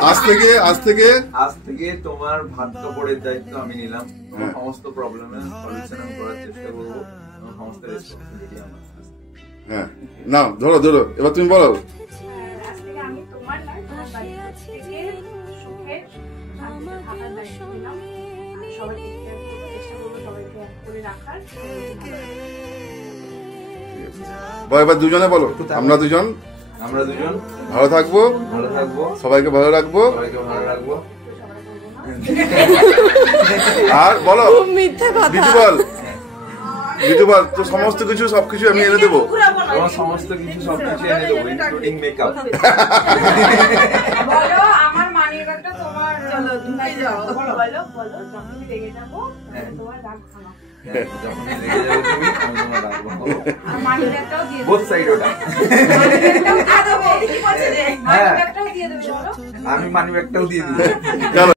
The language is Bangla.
আজ থেকে তোমার ভাত কাপড়ের দায়িত্ব আমি নিলাম। তোমার সমস্ত প্রবলেমের সলিউশন আমি করার চেষ্টা করবো। তোমার সমস্ত রেসপন্সিবিলিটি আমার। হ্যাঁ, নাও ধরো এবার তুমি বলো। আজ থেকে আমি তোমার নয়, তোমার বাড়ির থেকে সুখে থাকার দায়িত্ব নিলাম। সবাইকে চেষ্টা করবো সবাইকে এক করে রাখার। এবার দুজনে বলো। আমরা দুজন ভালো থাকবো, সবাইকে ভালো রাখবো। আর বলো বিটু বল তো সমস্ত কিছু সবকিছু আমি এনে দেবো। সমস্ত কিছু সবকিছু এনে দেবো, ইনক্লুডিং মেকআপ। বলো আমার মানির ব্যাগটা তোমার। চলো তুমি যাও। বলো যখন রেগে যাবো তোমার রাগ ভাঙা। যখন রেগে যাবে তুমি, আমি তোমার রাখবো। আর মানির ব্যাগটাও দিয়ে দেবো। বোথ সাইড ওটা। মানির ব্যাগটাও দিয়ে দেবো। আমি মানি ব্যাগটাও দিয়ে দেবো।